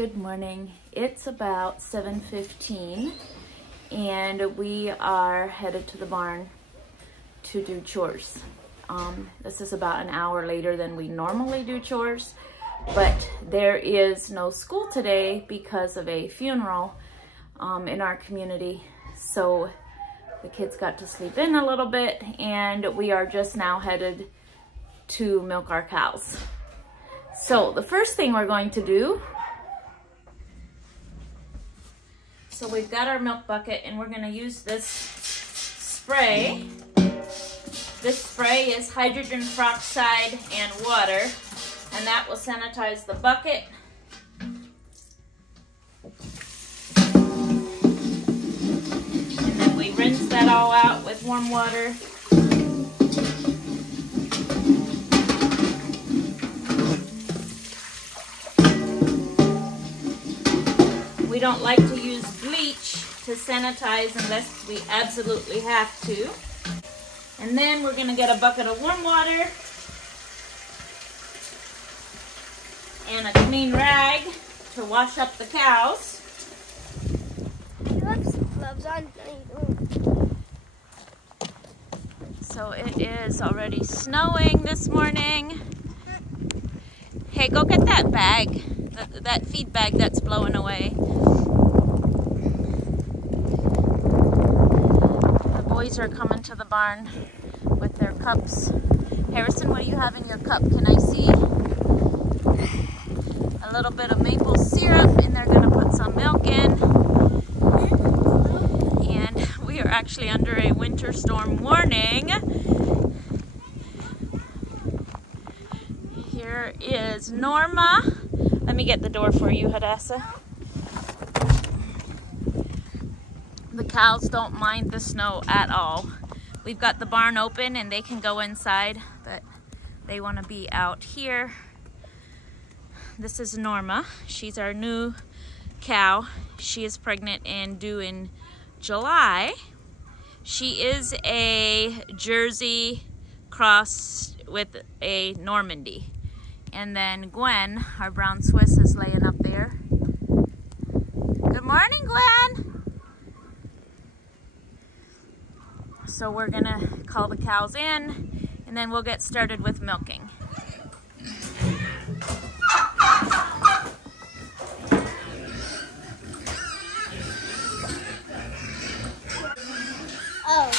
Good morning. It's about 7:15 and we are headed to the barn to do chores. This is about an hour later than we normally do chores, but there is no school today because of a funeral in our community. So the kids got to sleep in a little bit and we are just now headed to milk our cows. So the first thing we're going to do, so we've got our milk bucket and we're going to use this spray. This spray is hydrogen peroxide and water, and that will sanitize the bucket. And then we rinse that all out with warm water. We don't like to use bleach to sanitize unless we absolutely have to. And then we're gonna get a bucket of warm water and a clean rag to wash up the cows. Gloves on. So it is already snowing this morning. Hey, go get that bag, that feed bag that's blowing away. The boys are coming to the barn with their cups. Harrison, what do you have in your cup? Can I see? A little bit of maple syrup, and they're gonna put some milk in. And we are actually under a winter storm warning. Here is Norma. Let me get the door for you, Hadassah. The cows don't mind the snow at all. We've got the barn open and they can go inside, but they want to be out here. This is Norma. She's our new cow. She is pregnant and due in July. She is a Jersey cross with a Normandy. And then Gwen, our brown Swiss, is laying up there. Good morning, Gwen. So we're gonna call the cows in and then we'll get started with milking. Oh.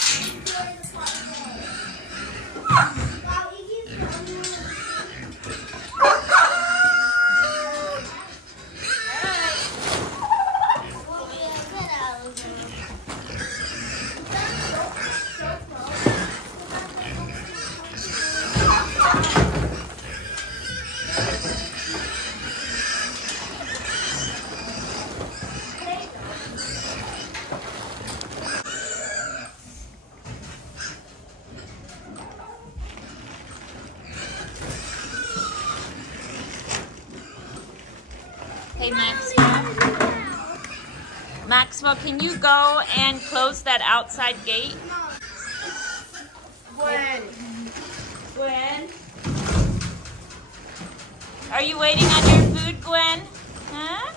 Hey, Maxwell. Maxwell, can you go and close that outside gate? Gwen. Gwen? Are you waiting on your food, Gwen? Huh?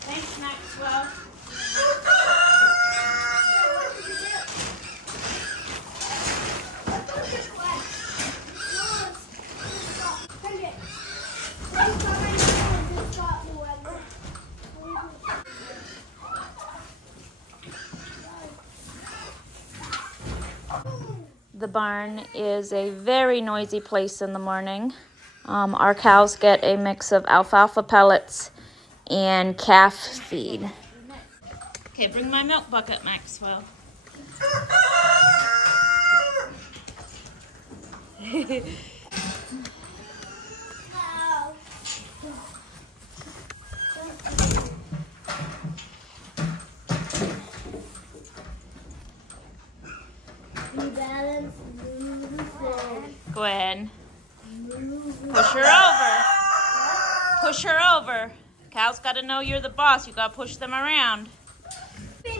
Thanks, Maxwell. The barn is a very noisy place in the morning. Our cows get a mix of alfalfa pellets and calf feed. Okay, bring my milk bucket, Maxwell. Gwen, push her over. Push her over. Cows got to know you're the boss. You got to push them around. So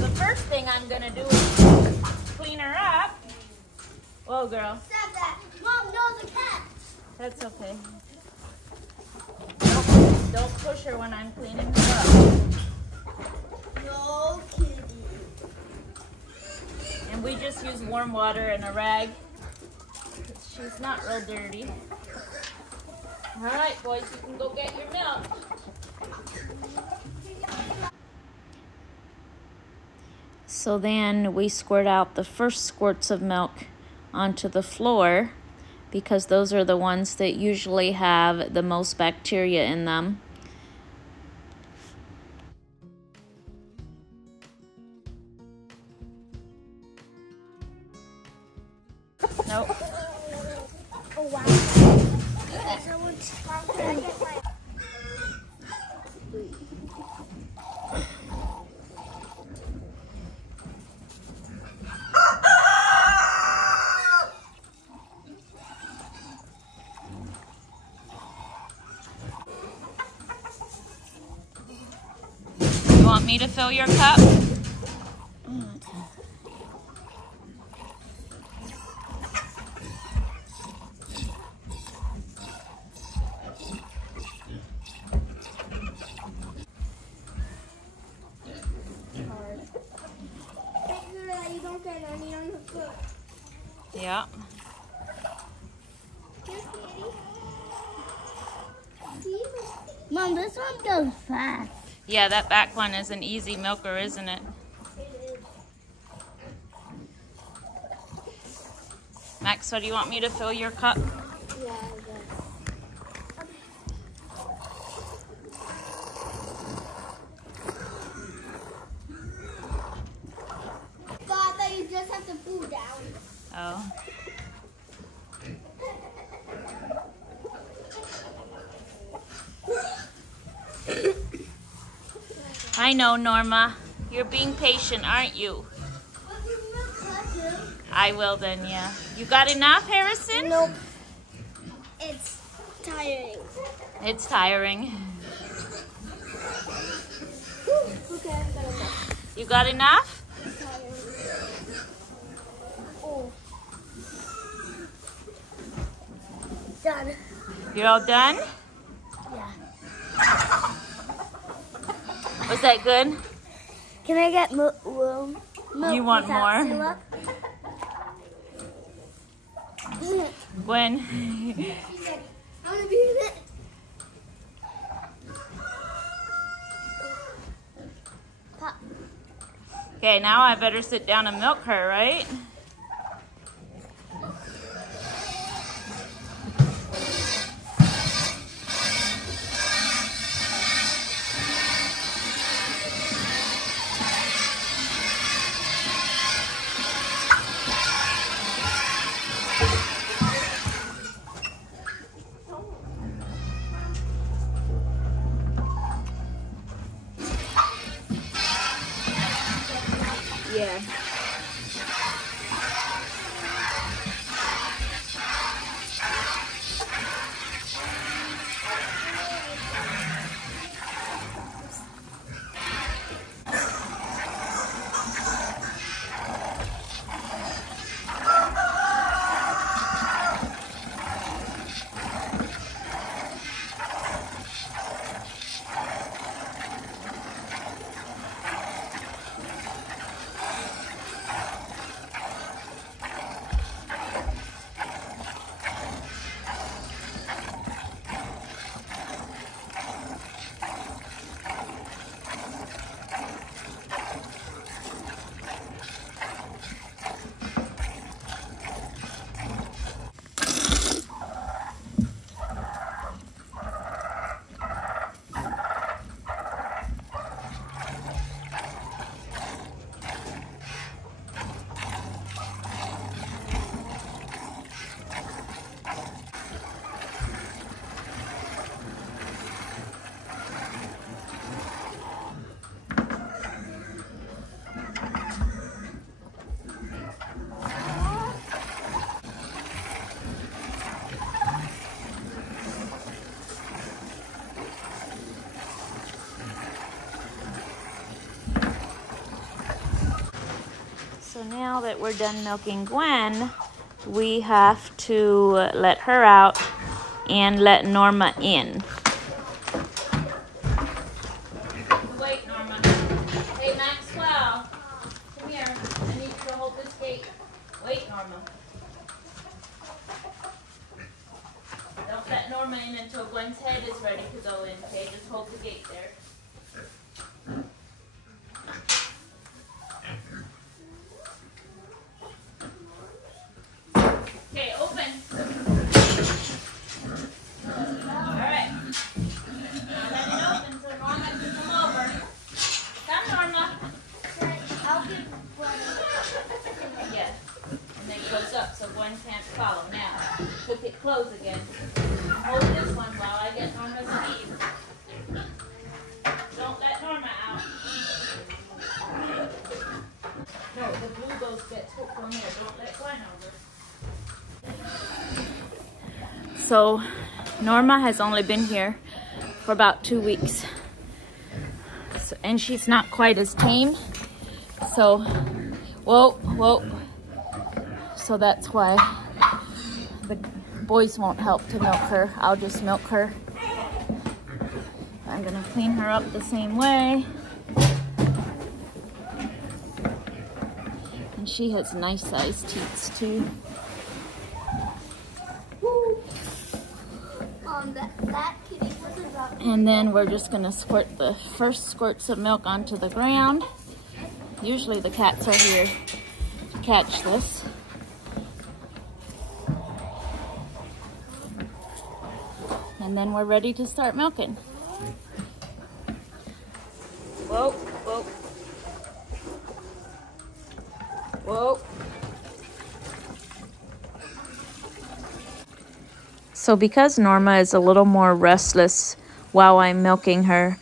the first thing I'm going to do is clean her up. Whoa, girl. Stop that. Mom, no, the cat. That's okay. Don't push her when I'm cleaning her up. No kitty. And we just use warm water and a rag. She's not real dirty. All right, boys, you can go get your milk. So then we squirt out the first squirts of milk onto the floor because those are the ones that usually have the most bacteria in them. Nope. Oh, wow. Someone's You want me to fill your cup? you don't get any on the foot. Yeah. Mom, this one goes fast. Yeah, that back one is an easy milker, isn't it? It is. Max, so do you want me to fill your cup? Yeah, I guess. You just have to pull down. Oh. I know, Norma. You're being patient, aren't you? I will then, yeah. You got enough, Harrison? Nope. It's tiring. It's tiring. Okay, I got enough. You got enough? Oh. Done. You're all done? Yeah. Was that good? Can I get milk You want without more? syrup? Gwen? I want to be in it. Pop. Okay, now I better sit down and milk her, right? Yeah. So now that we're done milking Gwen, we have to let her out and let Norma in. Wait, Norma. Hey, Maxwell. Come here. I need you to hold this gate. Wait, Norma. Don't let Norma in until Gwen's head is ready to go in, okay? Just hold the gate there. Okay, open. Alright. Now let it open so Norma can come over. Come, Norma. I'll give one. Yeah. And then it goes up so Gwen can't follow. Now, hook it close again. Hold this one while I get Norma's keys. Don't let Norma out. No, the blue ghost gets hooked on there. Don't let Gwen over. So, Norma has only been here for about 2 weeks. So, and she's not quite as tame. So, whoa. So that's why the boys won't help to milk her. I'll just milk her. I'm gonna clean her up the same way. And she has nice sized teats too. That kitty was about. And then we're just gonna squirt the first squirts of milk onto the ground. Usually the cats are here to catch this. And then we're ready to start milking. Whoa. So because Norma is a little more restless while I'm milking her,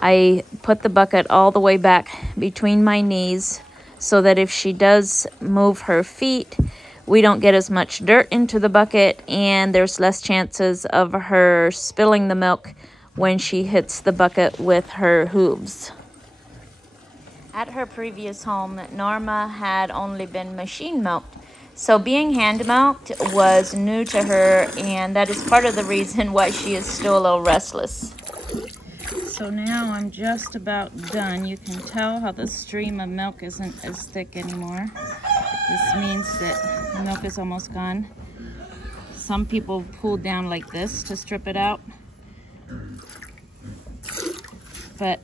I put the bucket all the way back between my knees so that if she does move her feet, we don't get as much dirt into the bucket and there's less chances of her spilling the milk when she hits the bucket with her hooves. At her previous home, Norma had only been machine milked. So being hand milked was new to her, and that is part of the reason why she is still a little restless. So now I'm just about done. You can tell how the stream of milk isn't as thick anymore. This means that the milk is almost gone. Some people pull down like this to strip it out, but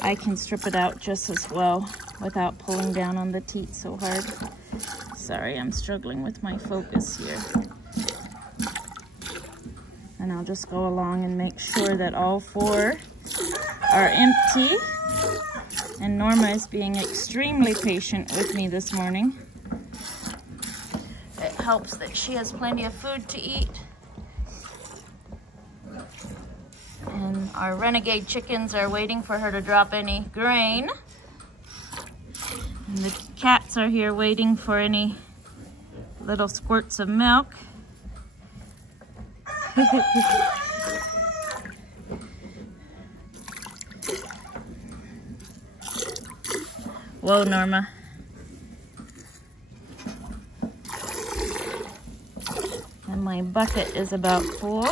I can strip it out just as well without pulling down on the teat so hard. Sorry, I'm struggling with my focus here. And I'll just go along and make sure that all 4 are empty. And Norma is being extremely patient with me this morning. It helps that she has plenty of food to eat. And our renegade chickens are waiting for her to drop any grain. And the cats are here waiting for any little squirts of milk. Whoa, Norma. And my bucket is about full.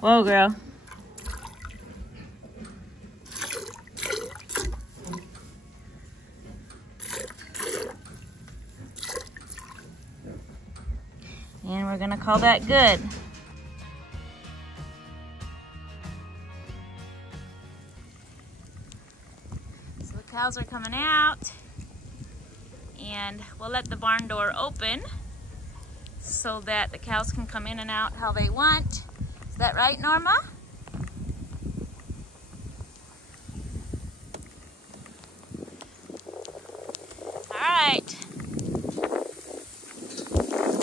Whoa, girl. And we're gonna call that good. So the cows are coming out, and we'll let the barn door open so that the cows can come in and out how they want. Is that right, Norma? All right.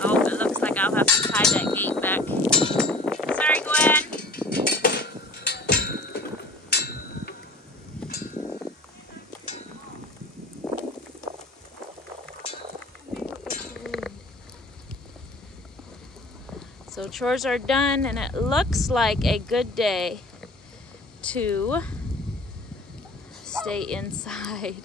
Oh, it looks like I'll have to tie that gate back. Sorry, Gwen. So chores are done, and it looks like a good day to stay inside.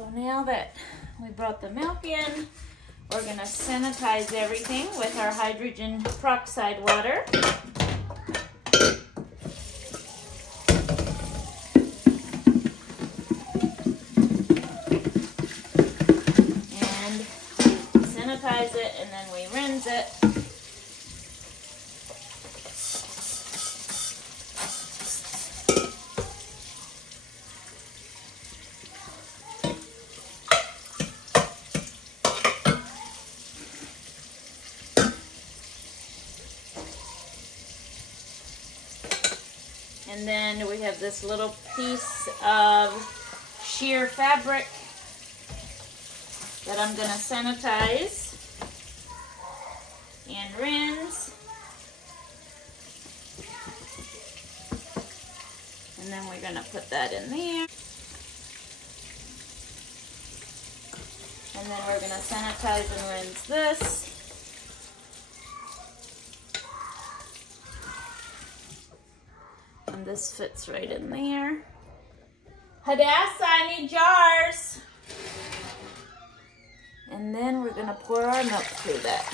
So now that we brought the milk in, we're gonna sanitize everything with our hydrogen peroxide water. And we sanitize it and then we rinse it. And then we have this little piece of sheer fabric that I'm going to sanitize and rinse. And then we're going to put that in there. And then we're going to sanitize and rinse this. And this fits right in there. Hadassah, I need jars. And then we're gonna pour our milk through that.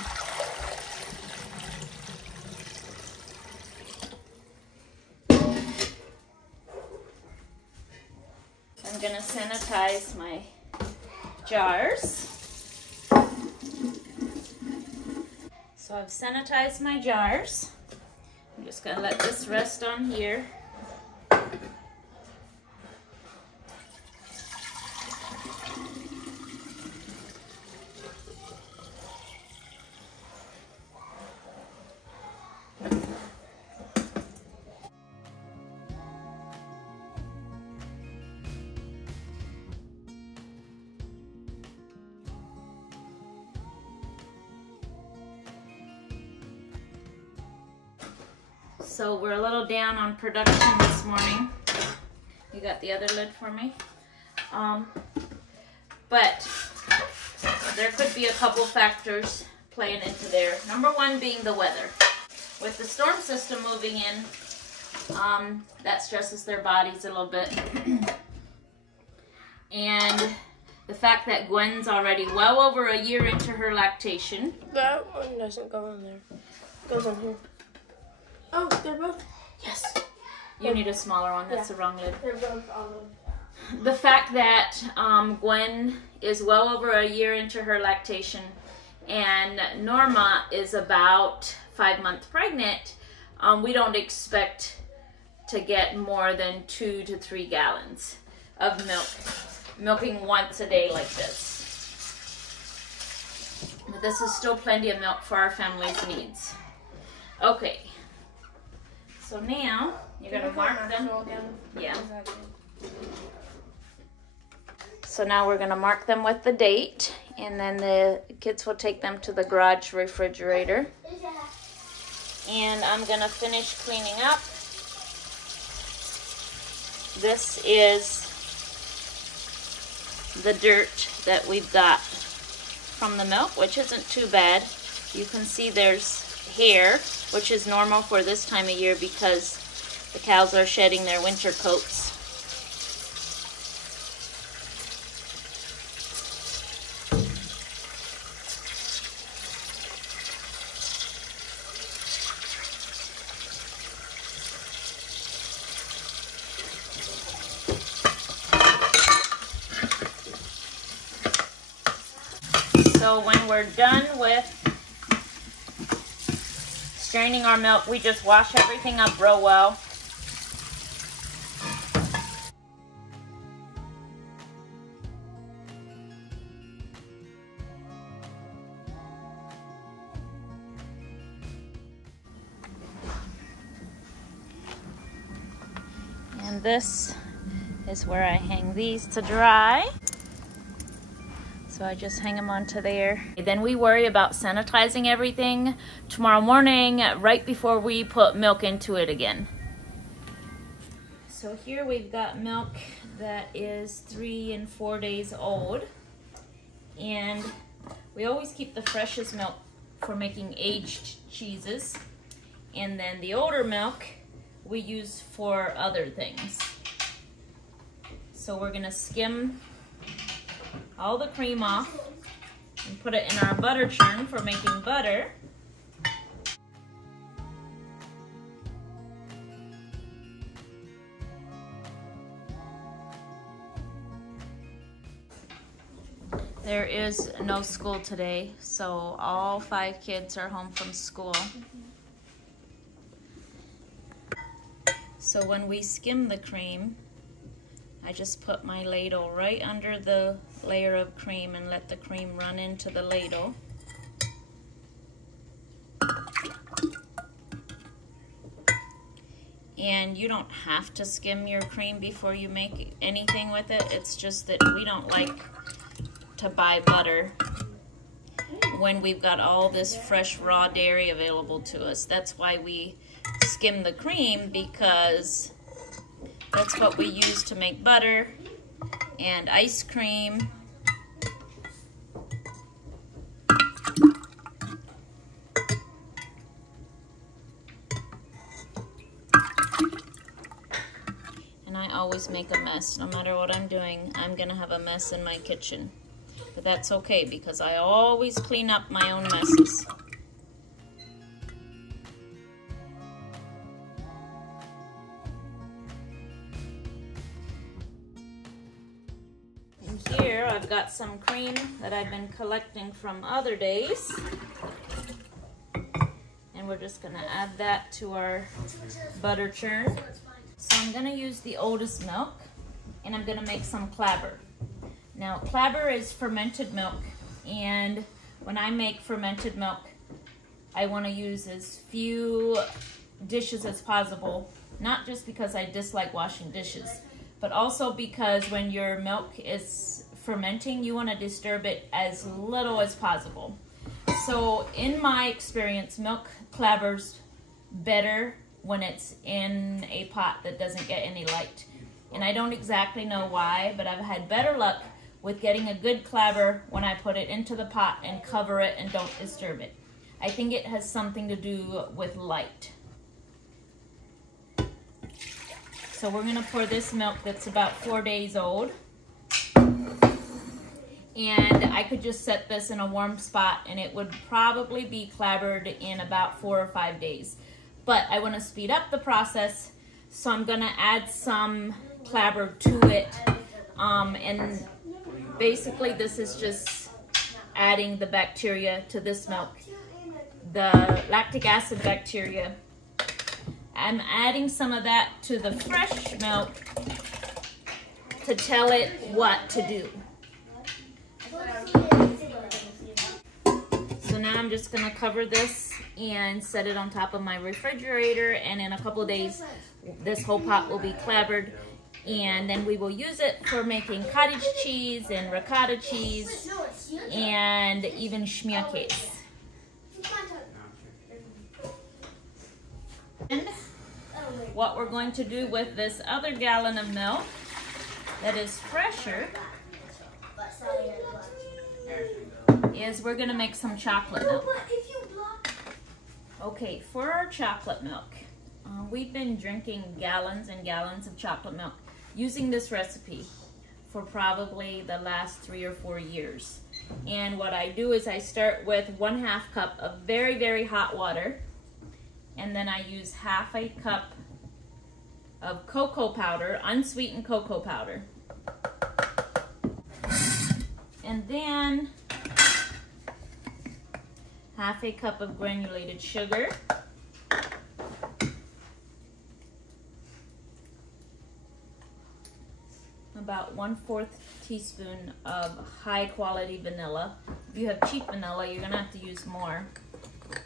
I'm gonna sanitize my jars. So I've sanitized my jars. I'm just gonna let this rest on here. So we're a little down on production this morning. You got the other lid for me? But there could be a couple factors playing into there. Number one being the weather. With the storm system moving in, that stresses their bodies a little bit. And the fact that Gwen's already well over a year into her lactation. That one doesn't go in there. It goes in here. Oh, they're both? Yes. You need a smaller one. That's the wrong lid. They're both olive. The fact that Gwen is well over a year into her lactation and Norma is about 5 months pregnant, we don't expect to get more than 2 to 3 gallons of milk, milking once a day like this. But this is still plenty of milk for our family's needs. Okay. So now, you're going to mark them. Yeah. So now we're going to mark them with the date, and then the kids will take them to the garage refrigerator. And I'm going to finish cleaning up. This is the dirt that we've got from the milk, which isn't too bad. You can see there's hair, which is normal for this time of year because the cows are shedding their winter coats. So when we're done with straining our milk, we just wash everything up real well. And this is where I hang these to dry. So I just hang them onto there. Then we worry about sanitizing everything tomorrow morning right before we put milk into it again. So here we've got milk that is 3 and 4 days old. And we always keep the freshest milk for making aged cheeses. And then the older milk we use for other things. So we're gonna skim all the cream off and put it in our butter churn for making butter. There is no school today, so all 5 kids are home from school. So when we skim the cream, I just put my ladle right under the layer of cream and let the cream run into the ladle. And you don't have to skim your cream before you make anything with it. It's just that we don't like to buy butter when we've got all this fresh raw dairy available to us. That's why we skim the cream, because that's what we use to make butter and ice cream. And I always make a mess. No matter what I'm doing, I'm gonna have a mess in my kitchen. But that's okay, because I always clean up my own messes. And here I've got some cream that I've been collecting from other days. And we're just gonna add that to our butter churn. So I'm gonna use the oldest milk, and I'm gonna make some clabber. Now, clabber is fermented milk, and when I make fermented milk, I want to use as few dishes as possible, not just because I dislike washing dishes, but also because when your milk is fermenting, you want to disturb it as little as possible. So in my experience, milk clabbers better when it's in a pot that doesn't get any light. And I don't exactly know why, but I've had better luck with getting a good clabber when I put it into the pot and cover it and don't disturb it. I think it has something to do with light. So we're gonna pour this milk that's about 4 days old. And I could just set this in a warm spot and it would probably be clabbered in about 4 or 5 days. But I wanna speed up the process, so I'm gonna add some clabber to it. And basically, this is just adding the bacteria to this milk, the lactic acid bacteria. I'm adding some of that to the fresh milk to tell it what to do. So now I'm just gonna cover this and set it on top of my refrigerator, and in a couple of days, this whole pot will be clabbered. And then we will use it for making cottage cheese and ricotta cheese and even schmearkäse. And what we're going to do with this other gallon of milk that is fresher is we're going to make some chocolate milk. Okay, for our chocolate milk, we've been drinking gallons and gallons of chocolate milk using this recipe for probably the last 3 or 4 years. And what I do is I start with 1/2 cup of very, very hot water, and then I use 1/2 cup of cocoa powder, unsweetened cocoa powder. And then 1/2 cup of granulated sugar. About 1/4 teaspoon of high quality vanilla. If you have cheap vanilla, you're gonna have to use more.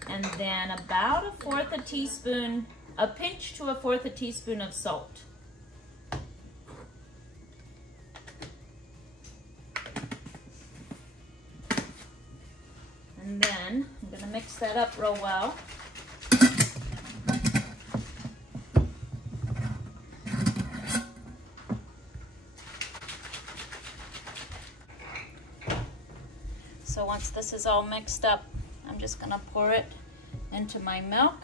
And then about 1/4 teaspoon, a pinch to 1/4 teaspoon of salt. And then I'm gonna mix that up real well. So once this is all mixed up, I'm just gonna pour it into my milk.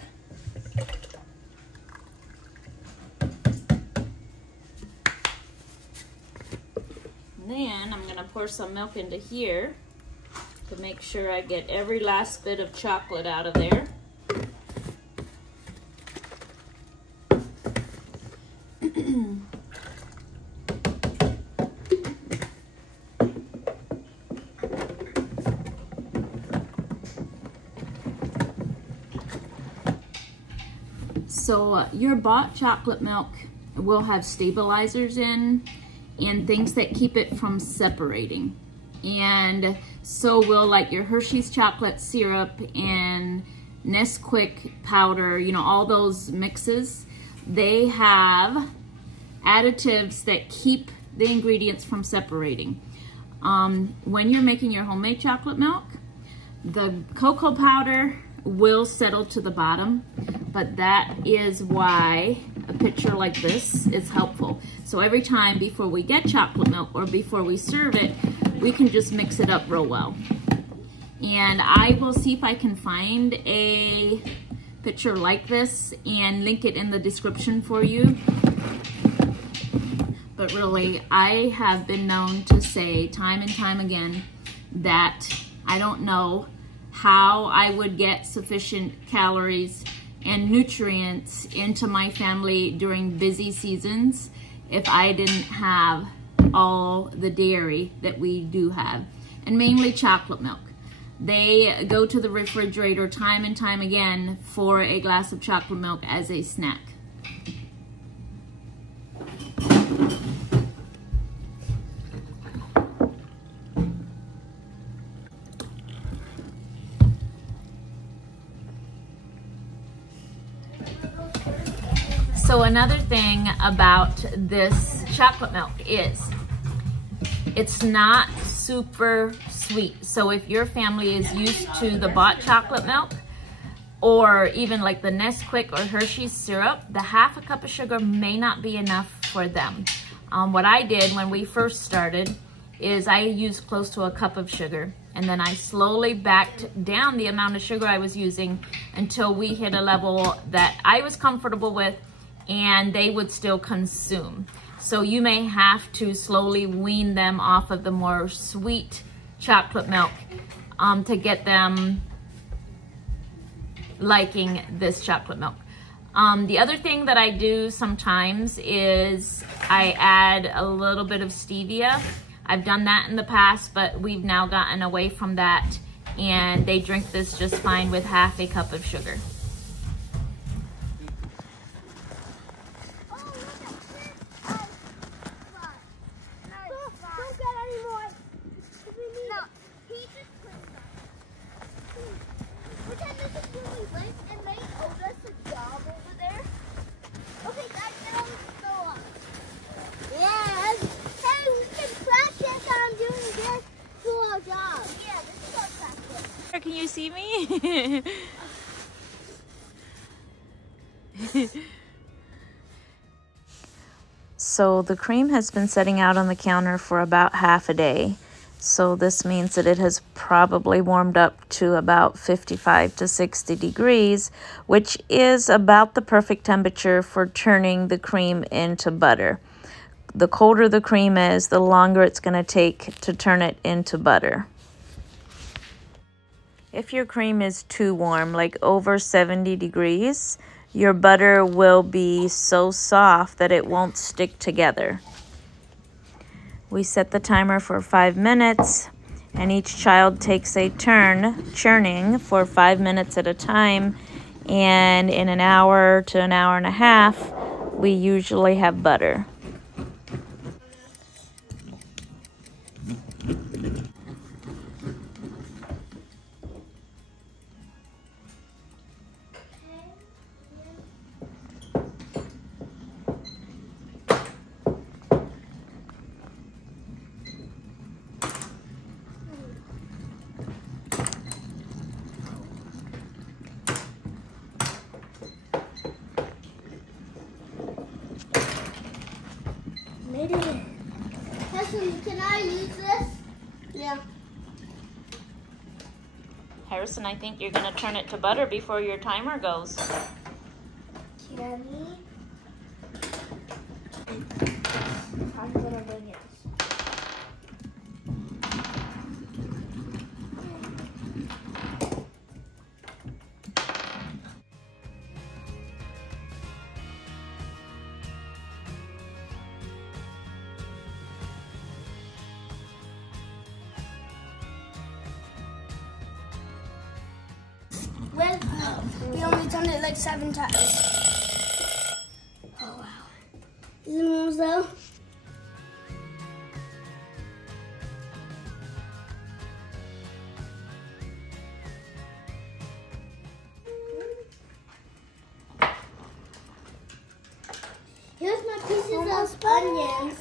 And then I'm gonna pour some milk into here to make sure I get every last bit of chocolate out of there. So your bought chocolate milk will have stabilizers in and things that keep it from separating. And so will like your Hershey's chocolate syrup and Nesquik powder, you know, all those mixes. They have additives that keep the ingredients from separating. When you're making your homemade chocolate milk, the cocoa powder will settle to the bottom, but that is why a pitcher like this is helpful. So every time before we get chocolate milk or before we serve it, we can just mix it up real well. And I will see if I can find a pitcher like this and link it in the description for you. But really, I have been known to say time and time again that I don't know how I would get sufficient calories and nutrients into my family during busy seasons if I didn't have all the dairy that we do have, and mainly chocolate milk. They go to the refrigerator time and time again for a glass of chocolate milk as a snack. So another thing about this chocolate milk is it's not super sweet. So if your family is used to the bought chocolate milk or even like the Nesquik or Hershey's syrup, the half a cup of sugar may not be enough for them. What I did when we first started is I used close to a cup of sugar, and then I slowly backed down the amount of sugar I was using until we hit a level that I was comfortable with and they would still consume. So you may have to slowly wean them off of the more sweet chocolate milk to get them liking this chocolate milk. The other thing that I do sometimes is I add a little bit of stevia. I've done that in the past, but we've now gotten away from that, and they drink this just fine with half a cup of sugar. Can you see me? So the cream has been sitting out on the counter for about half a day. So this means that it has probably warmed up to about 55 to 60 degrees, which is about the perfect temperature for turning the cream into butter. The colder the cream is, the longer it's going to take to turn it into butter. If your cream is too warm, like over 70 degrees, your butter will be so soft that it won't stick together. We set the timer for 5 minutes, and each child takes a turn churning for 5 minutes at a time, and in an hour to an hour and a half, we usually have butter. Can I use this? Yeah. Harrison, I think you're going to turn it to butter before your timer goes. Can we? I'm gonna bring it. We only done it like 7 times. Oh wow. Is it almost though? Here's my pieces of onions.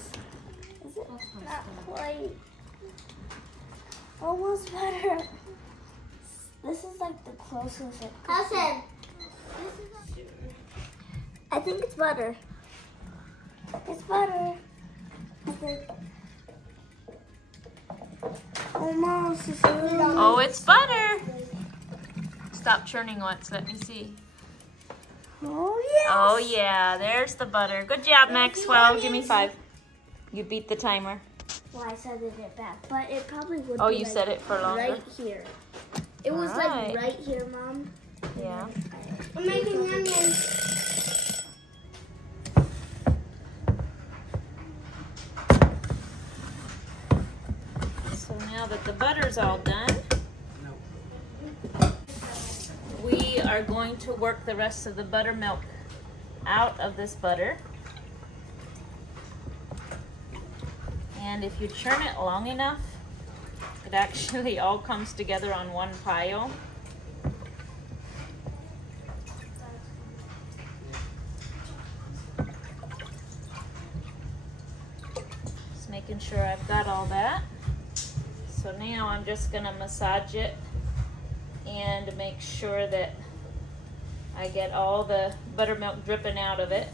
Is it not quite? Almost butter. This is like the closest it could be. I think it's butter. It's butter. I think. Almost. Oh, it's butter. Stop churning once. Let me see. Oh, yes. Oh, yeah. There's the butter. Good job, Maxwell. Give me 5. You beat the timer. Well, I set it back, but it probably would Oh, be you like set it for longer? right here. It was Alright. like right here, Mom. Yeah. I'm making onions. So now that the butter's all done, we are going to work the rest of the buttermilk out of this butter. And if you churn it long enough, it actually all comes together on one pile. Just making sure I've got all that. So now I'm just gonna massage it and make sure that I get all the buttermilk dripping out of it.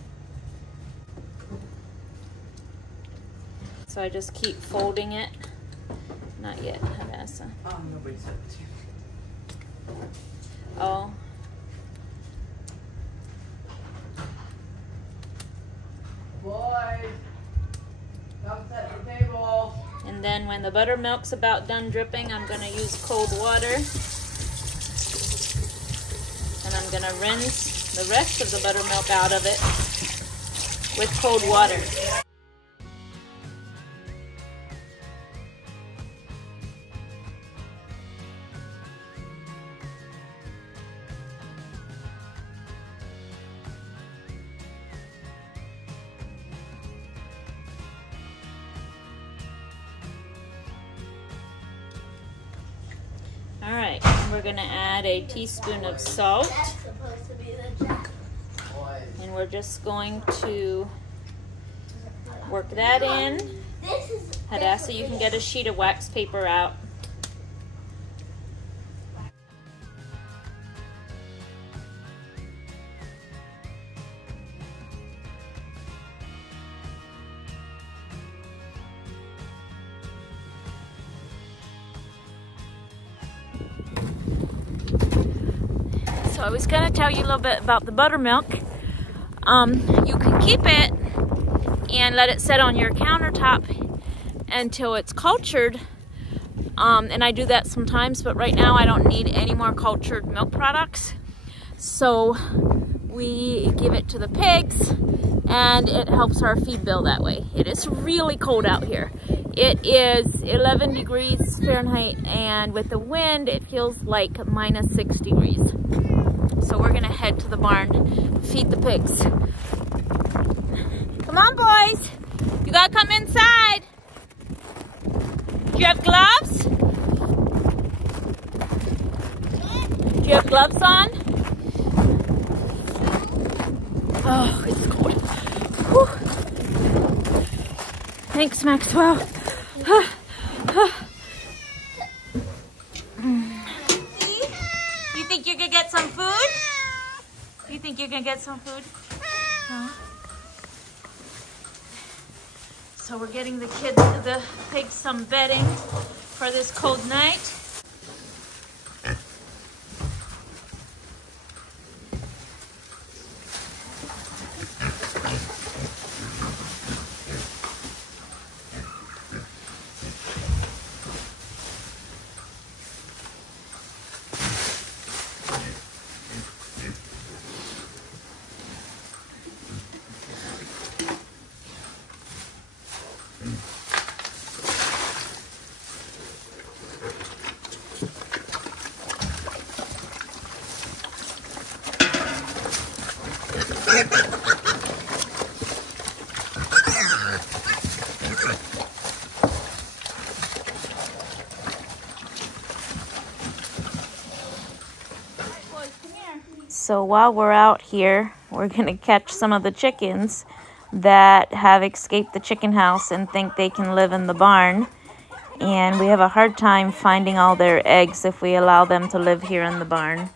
So I just keep folding it. Not yet, Hadassah. Oh, nobody said it to you. Oh. Boys, come set the table. And then when the buttermilk's about done dripping, I'm gonna use cold water. And I'm gonna rinse the rest of the buttermilk out of it with cold water. All right, we're gonna add a teaspoon of salt. That's supposed to be the jack. And we're just going to work that in. This is. Hadassah, you can get a sheet of wax paper out. So I was going to tell you a little bit about the buttermilk. You can keep it and let it sit on your countertop until it's cultured. And I do that sometimes, but right now I don't need any more cultured milk products. So we give it to the pigs and it helps our feed bill that way. It is really cold out here. It is 11 degrees Fahrenheit, and with the wind it feels like -6 degrees. So we're gonna head to the barn, feed the pigs. Come on, boys. You gotta come inside. Do you have gloves? Do you have gloves on? Oh, it's cold. Whew. Thanks, Maxwell. You think you're gonna get some food? You think you're gonna get some food? Huh? So we're getting the pigs some bedding for this cold night. So while we're out here, we're gonna catch some of the chickens that have escaped the chicken house and think they can live in the barn. And we have a hard time finding all their eggs if we allow them to live here in the barn.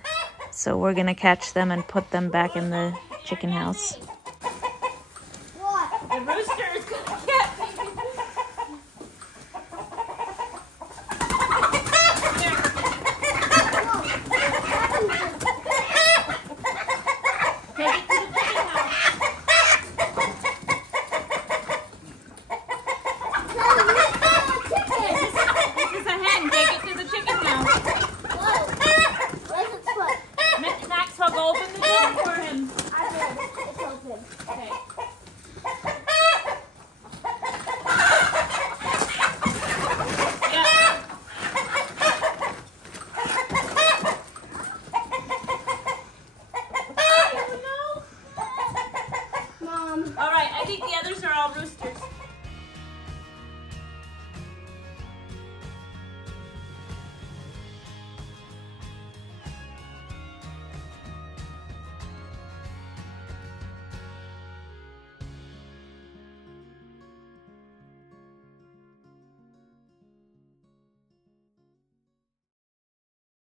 So we're gonna catch them and put them back in the chicken house. What? The rooster is gonna get me. All right, I think the others are all roosters.